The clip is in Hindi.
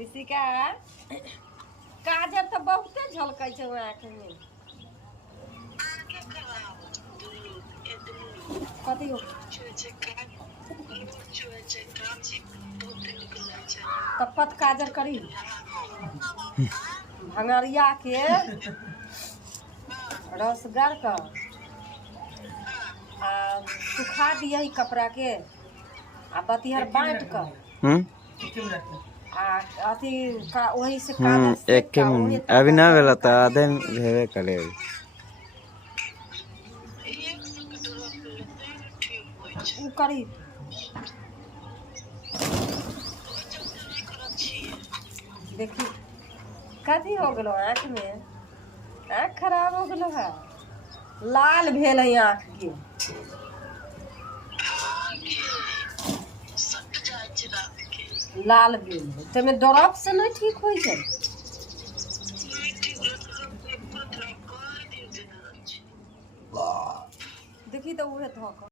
ऋषिका काजर तो बहुते झलकै छै आँख में। कथी हो तब पत काजर करी भंगरिया के रस गार कर सुखा दिया ही कपड़ा के आ बतिहर बांट कर अथी का वही से काजर एक के अभी ना भेला त आधे भेबे करे उ करी देखी कथी हो गलो आँख में आँख खराब हो गलो है लाल भेल है आँख के लाल भेल है तमे दरद से नहीं ठीक हो जाए देखी तो उहे धोखा